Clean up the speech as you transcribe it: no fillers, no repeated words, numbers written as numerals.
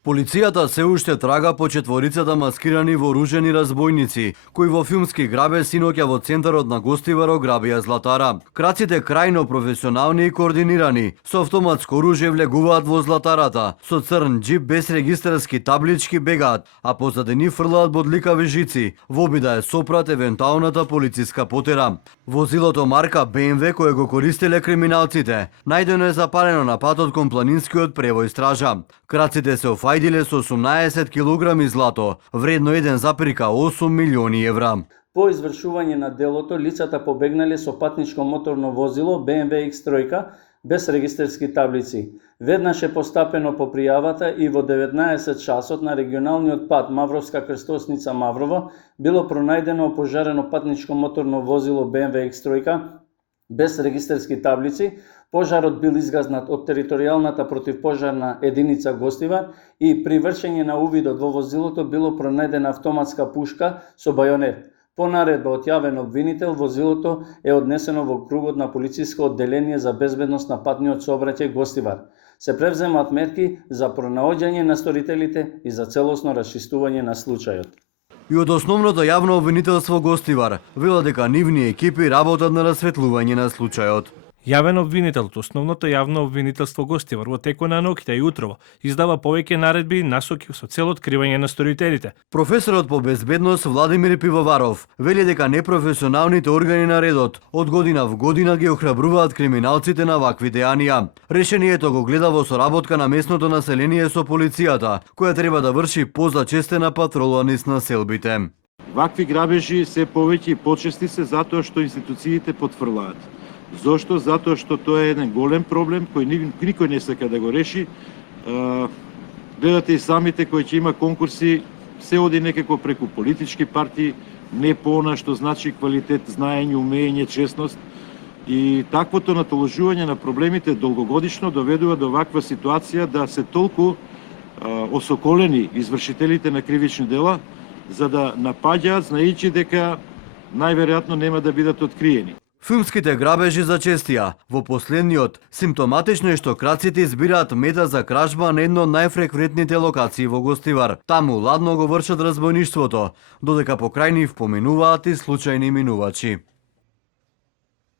Полицијата се уште трага по четворицата маскирани вооружени разбойници, кои во филмски грабеж синоќа во центарот на Гостивар ограбија Златара. Краците крајно професионални и координирани, со автоматско оружје влегуваат во Златарата, со црн џип без регистарски таблички бегаат, а позади нив фрлаат бодликави жици, во обид да ја сопрат евентуалната полициска потера. Возилото марка BMW кое го користеле криминалците, најдено е запалено на патот кон планинскиот превој Стража. Краците се офајдиле со 18 килограми злато, вредно 1,8 милиони евра. По извршување на делото, лицата побегнале со патничко моторно возило BMW X3 без регистерски таблици. Веднаш е постапено по пријавата и во 19 часот на регионалниот пат Мавровска крстосница Маврово било пронајдено опожарено патничко моторно возило BMW X3 без регистерски таблици. Пожарот бил изгазнат од територијалната противпожарна единица Гостивар и при вршење на увидот во возилото било пронајдена автоматска пушка со бајонет. По наредба од јавен обвинител, возилото е однесено во кругот на полициско одделение за безбедност на патниот сообраќај Гостивар. Се превземаат мерки за пронаоѓање на сторителите и за целосно расчистување на случајот. И од основното јавно обвинителство Гостивар велат дека нивни екипи работат на расветлување на случајот. Јавен обвинител од основното јавно обвинителство Гостивар во текот на ноќта и утрово издава повеќе наредби и насоки со цел откривање на сторителите. Професорот по безбедност Владимир Пивоваров вели дека непрофесионалните органи на редот од година в година ги охрабруваат криминалците на вакви дејанија. Решението го гледа во соработка на местното население со полицијата, која треба да врши позачестена патрола низ населбите. Вакви грабежи се повеќе и почести се затоа што институциите потврлаат. Зошто? Затоа што тоа е еден голем проблем кој никој не сака да го реши. Гледате и самите кои ќе има конкурси, се оди некако преку политички партии, не по она што значи квалитет, знаење, умење, честност. И таквото натоложување на проблемите долгогодишно доведува до ваква ситуација да се толку осоколени извршителите на кривични дела, за да напаѓаат, знаејќи дека најверојатно нема да бидат откриени. Филмските грабежи зачестија. Во последниот, симптоматично е што краците избираат мета за кражба на едно од најфреквентните локации во Гостивар. Таму ладно го вршат разбойништвото, додека покрај нив поминуваат и случајни минувачи.